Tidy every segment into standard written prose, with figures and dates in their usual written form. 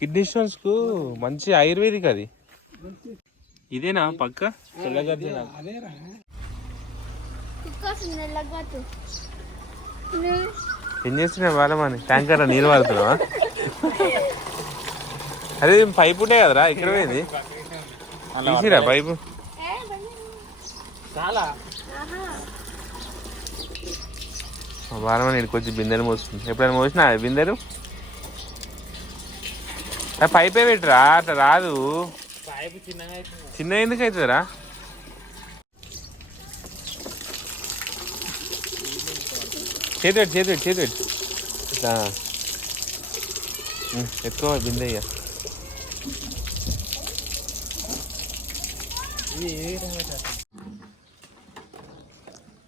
Kidney stones కు మంచి ayurvedic అది. ఇదేనా పక్క తెల్లగద్ద? ఏం చేస్తున్నావు వాళ్ళమని? ట్యాంకర్ నీళ్ళు వాడుతున్నావా? అదే పైపు ఉండే కదరా, ఇక్కడ పోయింది తీసిరా పైపు. బాలమని ఇక్కడికి వచ్చి బిందెలు మోస్తుంది. ఎప్పుడైనా మోసినా బిందెలు? పైపే పెట్టరా, అట్లా రాదు. చిన్న ఎందుకు అవుతుందిరా? చేతి పెట్టు ఇట్లా ఎక్కువ బిందె.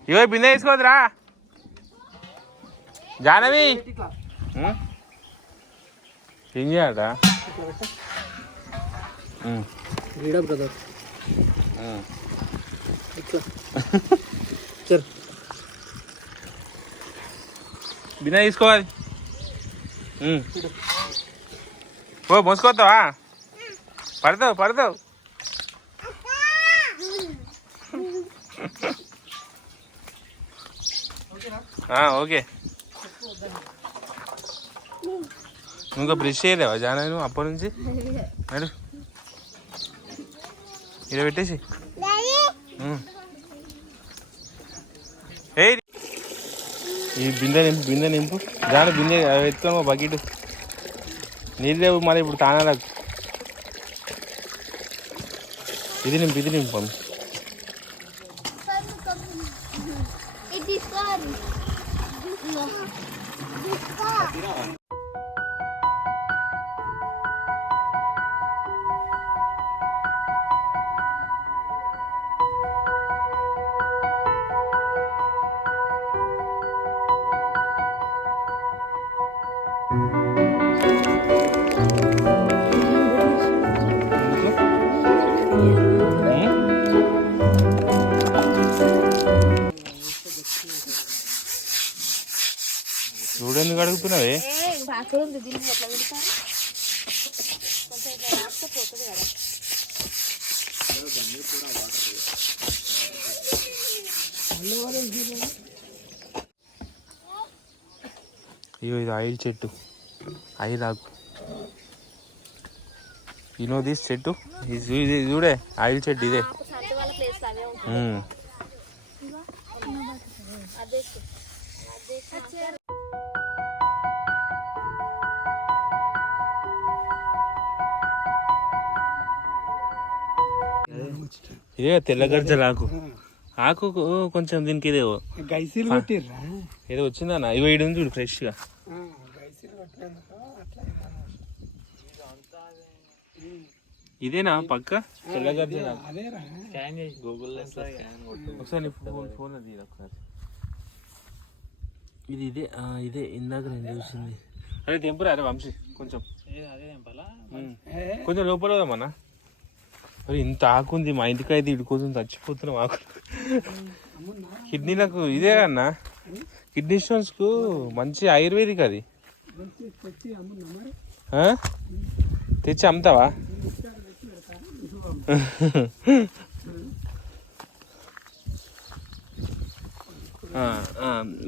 ఇగో బిందె తీసుకోవద్దురా జానవి. ఏం చేయాలరా? బిందె తీసుకోవాలి. ఓ మోసుకోతావా? పడతావు. ఓకే. ఇంకా బ్రష్ చేయలేవా జానవి అప్పటి నుంచి? నడు ఇలా పెట్టేసి. ఏ ఈ బిందె నింపు జాన. బిందె ఎత్తుకోమా బకెట్. నీళ్ళు లేవు మళ్ళీ ఇప్పుడు తానాలకు. ఇది నింపు. చూడెందుకు అడుగుతున్నావే? అయ్యో ఇది ఆయిల్ చెట్టు, ఆయిల్ ఆకు. దిస్ చెట్టు ఇది చూడే ఆయిల్ చెట్టు ఇదే. ఇదే తెల్లగర్జల ఆకు కొంచెం దీనికి ఇదేవో ఏదో వచ్చిందన్న. ఇవో ఇడు చూడు ఫ్రెష్ గా. ఇదేనా పక్క తెల్లగర్జల? ఒకసారి ఫోన్ అది ఒకసారి. ఇదే ఇందాక నేను చూసింది. అదే తెంపురా అరే వంశీ, కొంచెం లోపల పోదామన్నా. అరే ఇంత ఆకుంది మా ఇంటికి. అయితే ఇటు కోసం చచ్చిపోతున్నాం ఆకు. కిడ్నీలకు ఇదే అన్న, కిడ్నీ స్టోన్స్ కు మంచి ఆయుర్వేదిక్ అది. తెచ్చి అమ్ముతావా?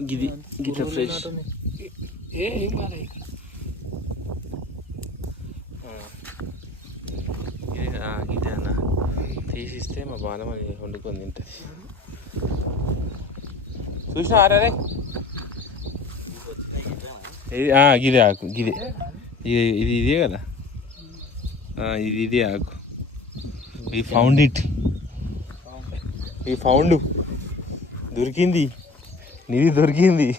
గిది గిట్లా ఫ్రెష్. గిదే అన్న తీసిస్తే మా బాలమని వండుకొని తింటుంది. చూసినా అరే గిదే ఆకు, ఇది ఇదే కదా. ఇదే ఆకు. ఈ ఫౌండ్ దొరికింది, నిధి దొరికింది.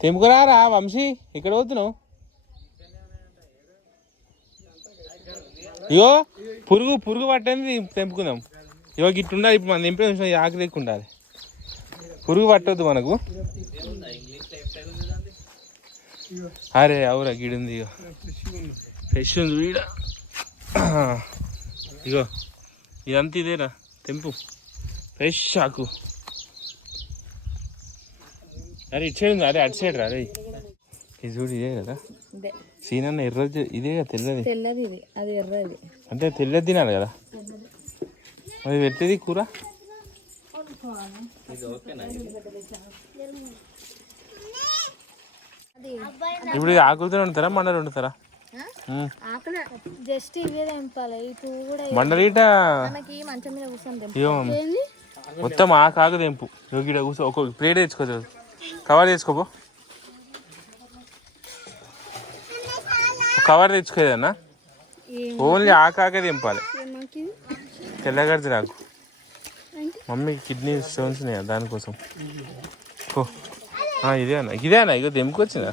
తెంపుకురారా వంశీ, ఇక్కడ పోతున్నావు? ఇగో పురుగు పట్టండి తెంపుకుందాం. ఇగో గిట్టు ఉండాలి. ఇప్పుడు మనం తెంపే ఆకు దగ్గర ఉండాలి. పురుగు పట్టొద్దు మనకు. అరే అవురా గిడుంది. ఇగో ఫ్రెష్ ఉంది వీడ. ఇగో ఇదంతా ఇదేరా, తెంపు. ఫ్రెష్ ఆకు. అరే ఇటు సైడ్ ఉంది. అరే అటు సైడ్ రా. అరే ఇది చూడు ఇదే కదా ఇదే సీనన్న ఎర్రది ఇదే కదా తెల్లది తెల్లది ఇది, అది ఎర్రది. అంటే తెల్లది తినాలి కదా అది పెట్టేది కూర. ఇప్పుడు ఇది ఆకులతో వండుతారా మండలు వండుతారా? ఆకులు జస్ట్ ఇవే తెంపాలి. ఈ పువ్వు కూడా మండలీట మనకి మంచం మీద కూర్చొని ఇగో మొత్తం ఆకు తెంపు. యోగిడ కూర్చో, ఒక ప్లేట్ తెచ్చుకో, కవర్ తెచ్చుకోపో, కవర్ తెచ్చుకోదన్నా. ఓన్లీ ఆకాకే తెంపాలి. తెల్లగడ్డి రాకు మమ్మీకి కిడ్నీ స్టోన్స్ ఉన్నాయా దానికోసం. ఇదే అన్న ఇగో తెంపుకొచ్చిందా.